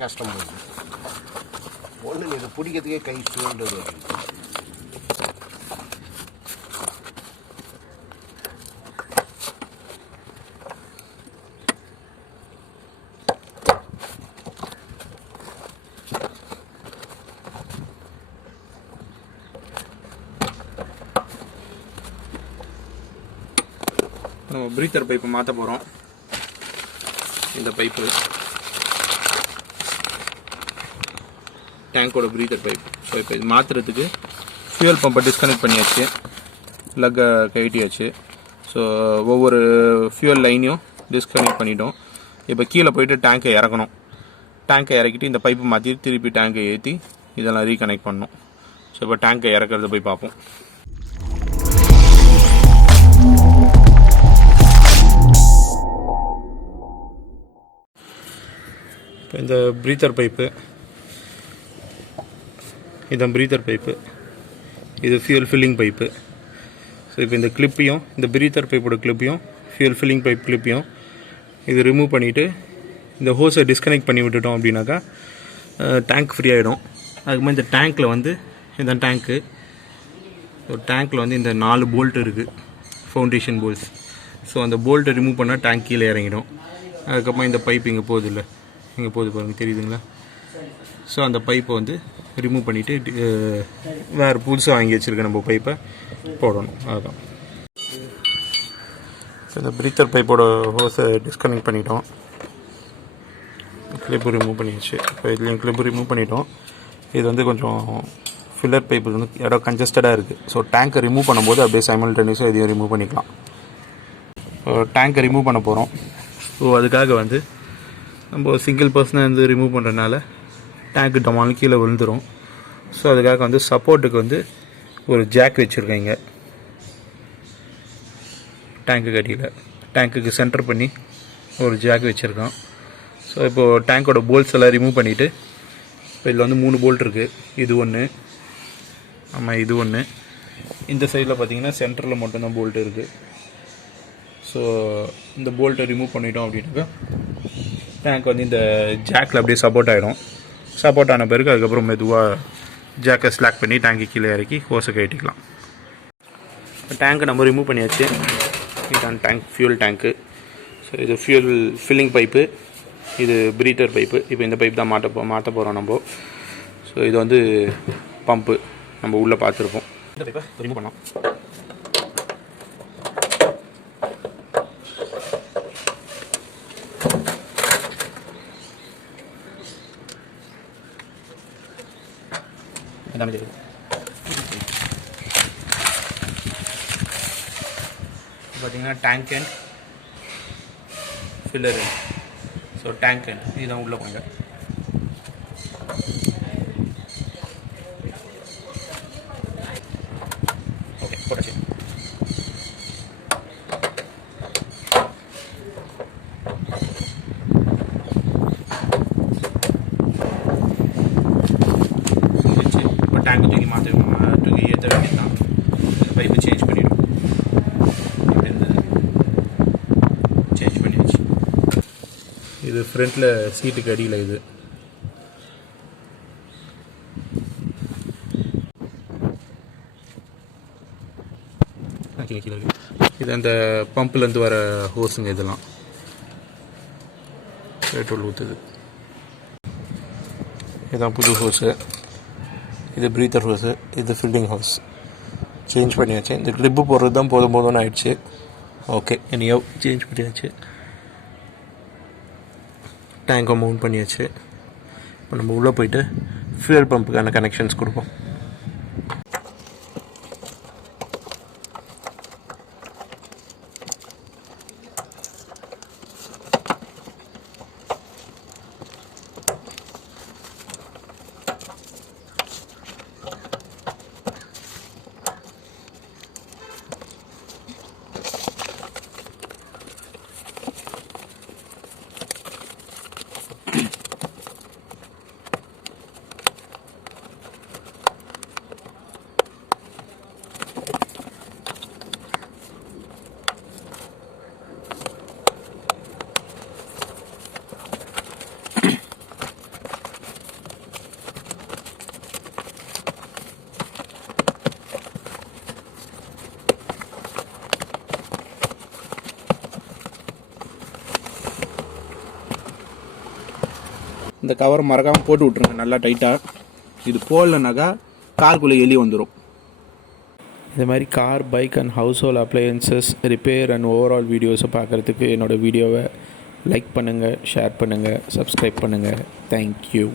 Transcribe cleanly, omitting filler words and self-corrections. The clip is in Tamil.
கஷ்டம் போகுது. ஒன்று இது பிடிக்கிறதுக்கே கை சுழண்டு வருது. நம்ம ப்ரீத்தர் பைப்பை மாற்ற போகிறோம். இந்த பைப்பு டேங்கோட ப்ரீத்தர் பைப். ஸோ இப்போ இது மாற்றுறதுக்கு ஃபியூயல் பம்பை டிஸ்கனெக்ட் பண்ணியாச்சு, லக்கை கழட்டியாச்சு. ஸோ ஒவ்வொரு ஃபியூயல் லைனையும் டிஸ்கனெக்ட் பண்ணிட்டோம். இப்போ கீழே போயிட்டு டேங்கை இறக்கணும். டேங்கை இறக்கிட்டு இந்த பைப்பை மாற்றி திருப்பி டேங்கை ஏற்றி இதெல்லாம் ரீகனெக்ட் பண்ணணும். ஸோ இப்போ டேங்கை இறக்கிறத போய் பார்ப்போம். இப்போ இந்த ப்ரீத்தர் பைப்பு, இதுதான் ப்ரீத்தர் பைப்பு, இது ஃபியூயல் ஃபில்லிங் பைப்பு. ஸோ இப்போ இந்த கிளிப்பையும், இந்த ப்ரீத்தர் பைப்போட கிளிப்பையும் ஃபியூயல் ஃபில்லிங் பைப் கிளிப்பையும் இது ரிமூவ் பண்ணிவிட்டு இந்த ஹோஸை டிஸ்கனெக்ட் பண்ணி விட்டுட்டோம் அப்படின்னாக்கா டேங்க் ஃப்ரீ ஆகிடும். அதுக்கப்புறம் இந்த டேங்க்கில் வந்து இதுதான் டேங்க்கு. ஒரு டேங்க்கில் வந்து இந்த 4 போல்ட் இருக்குது, ஃபவுண்டேஷன் போல்ட்ஸ். ஸோ அந்த போல்ட்டை ரிமூவ் பண்ணால் டேங்க் கீழே இறங்கிடும். அதுக்கப்புறம் இந்த பைப் இங்கே போகுது இல்லை, இங்கே போகுது பாருங்கள், தெரியுதுங்களா? ஸோ அந்த பைப்பை வந்து ரிமூவ் பண்ணிவிட்டு வேறு புதுசாக வாங்கி வச்சுருக்க நம்ம பைப்பை போடணும். அதுதான். இந்த ப்ரீத்தர் பைப்போட ஹோஸை டிஸ்கனெக்ட் பண்ணிட்டோம், கிளிப்பு ரிமூவ் பண்ணிடுச்சு. இப்போ இதுலேயும் கிளிப்பு ரிமூவ் பண்ணிட்டோம். இது வந்து கொஞ்சம் ஃபில்லர் பைப்பு வந்து இடம் கன்ஜஸ்டடாக இருக்குது. ஸோ டேங்கை ரிமூவ் பண்ணும்போது அப்படியே சைமல்டேனியஸாக இதையும் ரிமூவ் பண்ணிக்கலாம். டேங்கை ரிமூவ் பண்ண போகிறோம். ஸோ அதுக்காக வந்து நம்ம சிங்கிள் பர்சனை வந்து ரிமூவ் பண்ணுறதுனால டேங்க்கு டமாலும் கீழே விழுந்துடும். ஸோ அதுக்காக வந்து சப்போர்ட்டுக்கு வந்து ஒரு ஜாக் வச்சுருக்கேங்க டேங்க்கு கடியில். டேங்க்குக்கு சென்டர் பண்ணி ஒரு ஜாக் வச்சுருக்கோம். ஸோ இப்போது டேங்கோட போல்ட்ஸ் எல்லாம் ரிமூவ் பண்ணிவிட்டு இப்போ இதில் வந்து 3 போல்ட் இருக்குது. இது ஒன்று, ஆமாம் இது ஒன்று. இந்த சைடில் பார்த்தீங்கன்னா சென்டரில் மட்டும்தான் போல்ட் இருக்குது. ஸோ இந்த போல்ட்டை ரிமூவ் பண்ணிட்டோம் அப்படின்னாக்கா டேங்க் வந்து இந்த ஜாக்கில் அப்படியே சப்போர்ட் ஆகிடும். சப்போர்ட் ஆன பிறகு அதுக்கப்புறம் மெதுவாக ஜாக்கை ஸ்லாக் பண்ணி டேங்க்கு கீழே இறக்கி ஹோஸை கட்டிக்கலாம். டேங்க்கை நம்ம ரிமூவ் பண்ணியாச்சு. இதுதான் டேங்க், ஃபியூல் டேங்க்கு. ஸோ இது ஃபியூல் ஃபில்லிங் பைப்பு, இது ப்ரீத்தர் பைப்பு. இப்போ இந்த பைப் தான் மாற்ற போகிறோம் நம்ம. ஸோ இது வந்து பம்பு நம்ம உள்ளே பார்த்துருப்போம். இந்த பைப்பை ரிமூவ் பண்ணோம். பார்த்தீங்கன்னா tank and filler. So tank and இதுதான் உள்ளே போங்க. ஓகே போட்டாச்சு. இப்போ டேங்க் தூக்கி ஏற்ற வேண்டியதான். பைப்பு சேஞ்ச் பண்ணிவிடும். சேஞ்ச் பண்ணிடுச்சு. இது ஃப்ரண்ட்டில் சீட்டுக்கு அடியில் இது. கீழே இது அந்த பம்ப்லேருந்து வர ஹோஸுங்க. இதெல்லாம் பெட்ரோல் ஊற்றுது. இதுதான் புது ஹோஸு. இது ப்ரீத்தர் ஹோஸு, இது ஃபில்லிங் ஹோஸ். சேஞ்ச் பண்ணியாச்சு. இந்த கிளிப்பு போடுறது தான் போதும்னு ஆயிடுச்சு. ஓகே, என்னையோ சேஞ்ச் பண்ணியாச்சு. டேங்கை மவுண்ட் பண்ணியாச்சு. இப்போ நம்ம உள்ளே போயிட்டு ஃபியூயல் பம்புக்கான கனெக்ஷன்ஸ் கொடுப்போம். இந்த கவரை மறக்காமல் போட்டு விட்ருங்க நல்லா டைட்டாக. இது போடலனாக்கா காருக்குள்ளே எலி வந்துடும். இது மாதிரி car, bike and house hold appliances repair and overall வீடியோஸை பார்க்குறதுக்கு என்னோடய வீடியோவை லைக் பண்ணுங்கள், ஷேர் பண்ணுங்கள், சப்ஸ்கிரைப் பண்ணுங்கள். தேங்க்யூ.